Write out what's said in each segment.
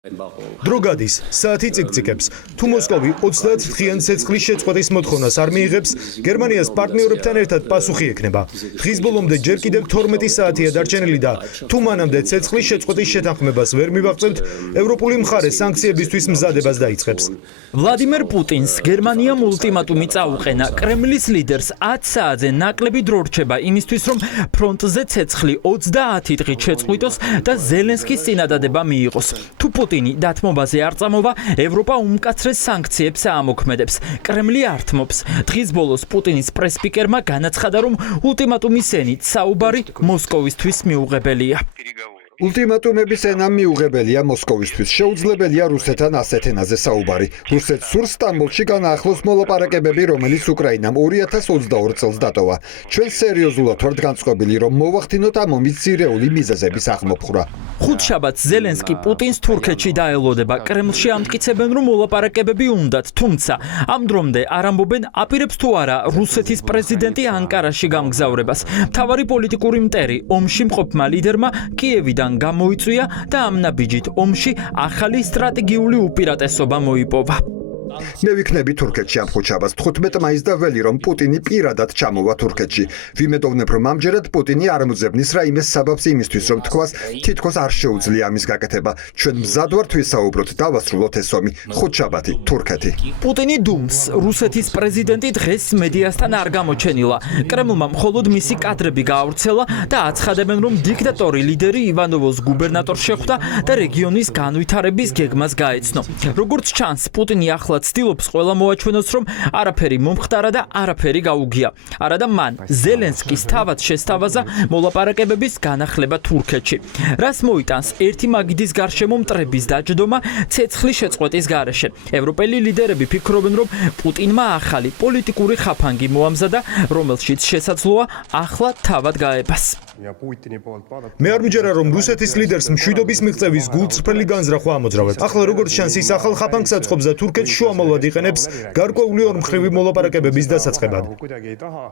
დრო გადის, საათი წიკწიკებს. თუ მოსკოვი 30 დღიან ცეცხლის შეწყვეტის მოთხოვნას არ მიიღებს, გერმანიას პარტნიორებთან ერთად პასუხი ექნება. დღის ბოლომდე ჯერ კიდევ 12 საათია დარჩენილი და თუ მანამდე ცეცხლის შეწყვეტის შეთანხმებას ვერ მივაღწევთ, ევროპული მხარე სანქციებისთვის მზადებას დაიწყებს. ვლადიმერ პუტინს გერმანიამ ულტიმატუმი წაუყენა. კრემლის ლიდერს 10 საათზე ნაკლები დრო რჩება იმისთვის, რომ ფრონტზე ცეცხლი 30 დღით შეწყვიტოს და ზელენსკის წინადადება მიიღოს. თუ პუტინი დათმობაზე არ წამოვა, ევროპა უმკაცრეს სანქციებს ამოქმედებს. კრემლი ართმობს. დღის ბოლოს პუტინის პრესპიკერმა განაცხადა, რომ ულტიმატუმის ენით საუბარი მოსკოვისთვის მიუღებელია. ულტიმატუმების ენა მიუღებელია მოსკოვისთვის. შეუძლებელია რუსეთთან ასეთ ენაზე საუბარი. რუსეთს სურს სტამბოლში განაახლოს მოლაპარაკებები, რომელიც უკრაინამ 2022 წელს დატოვა. ჩვენ სერიოზულად ვართ განწყობილი, რომ მოვახდინოთ ამ ომის ძირეული მიზეზების აღმოფხვრა. ხუთშაბათს ზელენსკი პუტინს თურქეთში დაელოდება. კრემლში ამტკიცებენ, რომ მოლაპარაკებები უნდათ, თუმცა ამ დრომდე არ ამბობენ, აპირებს თუ არა რუსეთის პრეზიდენტი ანკარაში გამგზავრებას. მთავარი პოლიტიკური მტერი ომში მყოფმა ლიდერმა კიევიდან გამოიწვია და ამ ნაბიჯით ომში ახალი სტრატეგიული უპირატესობა მოიპოვა. მე ვიქნები თურქეთში ამ ხუთშაბათს 15 მაისს და ველი რომ პუტინი პირადად ჩამოვა თურქეთში. ვიმედოვნებ რომ ამჯერად პუტინი არ მოძებნის რაიმე საბაბს იმისთვის რომ თქვას თითქოს არ შეუძლია ამის გაკეთება. ჩვენ მზად ვართ ვისაუბროთ და ვასრულოთ ეს ომი. ხუთშაბათი თურქეთი. პუტინი დუმს. რუსეთის პრეზიდენტი დღეს მედიასთან არ გამოჩენილა. კრემლმა მხოლოდ მისი კადრები გაავრცელა და აცხადებენ, რომ დიქტატორი ლიდერი ივანოვოს გუბერნატორს შეხვდა და რეგიონის განვითარების გეგმას გაეცნო. როგორც ჩანს, პუტინი ახლა ცდილობს ყველა მოაჩვენოს, რომ არაფერი მომხდარა და არაფერი გაუგია. არადა მან ზელენსკის თავად შესთავაზა მოლაპარაკებების განახლება თურქეთში. რას მოიტანს ერთი მაგიდის გარშემო მტრების დაჯდომა ცეცხლის შეწყვეტის გარეშე. ევროპელი ლიდერები ფიქრობენ, რომ პუტინმა ახალი პოლიტიკური ხაფანგი მოამზადა, რომელშიც შესაძლოა ახლა თავად გაებას. მე არ მჯერა, რომ რუსეთის ლიდერს მშვიდობის მიღწევის გულწრფელი განზრახვა ამოძრავებს. ახლა როგორც ჩანს, ის ახალ ხაფანგს აწყობს და თურქეთს შუამავლად იყენებს გარკვეული ორმხრივი მოლაპარაკებების დასაწყებად.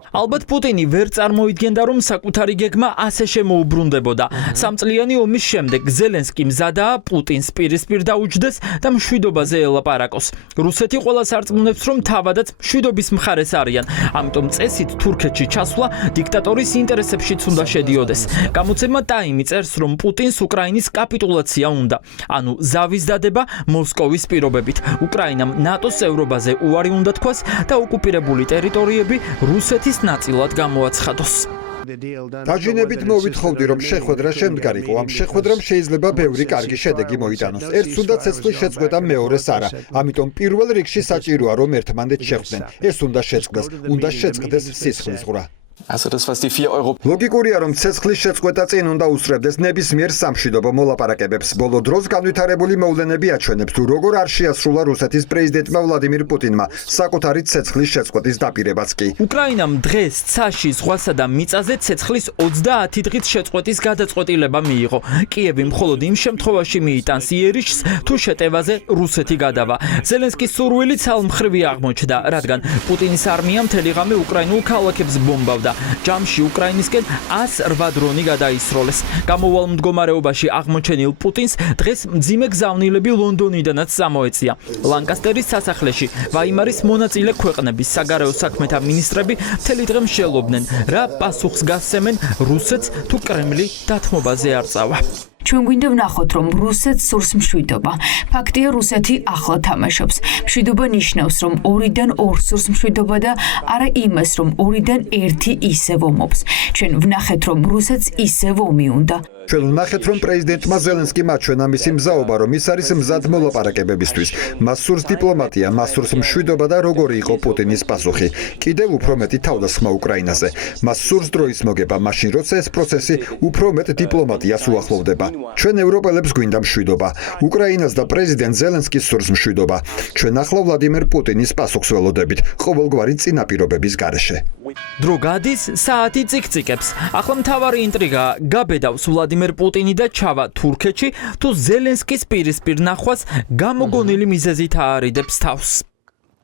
ალბათ პუტინი ვერ წარმოიდგენდა, რომ საკუთარი გეგმა ასე შემოუბრუნდებოდა. სამწლიანი ომის შემდეგ ზელენსკი მზადაა პუტინს პირისპირ დაუჯდეს და მშვიდობაზე ელაპარაკოს. რუსეთი ყველას არწმუნებს, რომ თავადაც მშვიდობის მხარეს არიან. ამიტომ წესით თურქეთში ჩასვლა დიქტატორის ინტერესებშიც უნდა შედიოდეს. გამოცემა ტაიმი წერს, რომ პუტინს უკრაინის კაპიტულაცია უნდა. ანუ ზავის დადება მოსკოვის პირობებით. უკრაინამ ნატოს წევრობაზე უარი უნდა თქვას და ოკუპირებული ტერიტორიები რუსეთის ნაწილად გამოაცხადოს. დაჟინებით მოვითხოვდი, რომ შეხვედრა შემდგარიყო. ამ შეხვედრამ შეიძლება ბევრი კარგი შედეგი მოიტანოს. ერთს უნდა ცეცხლის შეწყვეტა, მეორეს არა. ამიტომ პირველ რიგში საჭიროა, რომ ერთმანეთს შეხვდნენ. ეს უნდა შეწყდეს, უნდა შეწყდეს სისხლის ღვრა. ლოგიკურია, რომ ცეცხლის შეწყვეტა წინ უნდა უსწრებდეს ნებისმიერ სამშვიდობო მოლაპარაკებებს. ბოლო დროს განვითარებული მოვლენები აჩვენებს, თუ როგორ არ შეასრულა რუსეთის პრეზიდენტმა ვლადიმირ პუტინმა საკუთარი ცეცხლის შეწყვეტის დაპირებაც კი. უკრაინამ დღეს ცაში, ზღვასა და მიწაზე ცეცხლის 30 დღით შეწყვეტის გადაწყვეტილება მიიღო. კიევი მხოლოდ იმ შემთხვევაში მიიტანს იერიშს, თუ შეტევაზე რუსეთი გადავა. ზელენსკის სურვილი ცალმხრივი აღმოჩნდა, რადგან პუტინის არმია მთელი ღამე უკრაინულ ქალაქებს ბომბავდა. ჯამში უკრაინისკენ 108 დრონი გადაისროლეს. გამოვალ მდგომარეობაში აღმოჩენილ პუტინს დღეს მძიმე გზავნილები ლონდონიდანაც წამოეწია. ლანკასტერის სასახლეში ვაიმარის მონაწილე ქვეყნების საგარეო საქმეთა მინისტრები მთელი დღე მსჯელობდნენ, რა პასუხს გასცემენ რუსეთს თუ კრემლი დათმობაზე არ წავა. ჩვენ გვინდა ვნახოთ, რომ რუსეთს სურს მშვიდობა. ფაქტია, რუსეთი ახლა თამაშობს. მშვიდობა ნიშნავს, რომ ორიდან ორ სურს მშვიდობა და არა იმას, რომ ორიდან ერთი ისევ ომობს. ჩვენ ვნახეთ, რომ რუსეთს ისევ ომი უნდა. ჩვენ ვნახეთ, რომ პრეზიდენტმა ზელენსკიმ აჩვენა მისი მზაობა, რომ ის არის მზად მოლაპარაკებებისთვის. მას სურს დიპლომატია, მას სურს მშვიდობა და როგორი იყო პუტინის პასუხი. კიდევ უფრო მეტი თავდასხმა უკრაინაზე. მას სურს დროის მოგება, მაშინ როცა ეს პროცესი უფრო მეტ დიპლომატიას უახლოვდება. ჩვენ ევროპელებს გვინდა მშვიდობა. უკრაინას და პრეზიდენტ ზელენსკის სურს მშვიდობა. ჩვენ ახლა ვლადიმერ პუტინის პასუხს ველოდებით, ყოველგვარი წინაპირობების გარეშე. დრო გადის, საათი წიკწიკებს. ახლა მთავარი ინტრიგაა, გაბედავს ვლადიმერ პუტინი და ჩავა თურქეთში, თუ ზელენსკის პირისპირ ნახვას გამოგონილი მიზეზით აარიდებს თავს.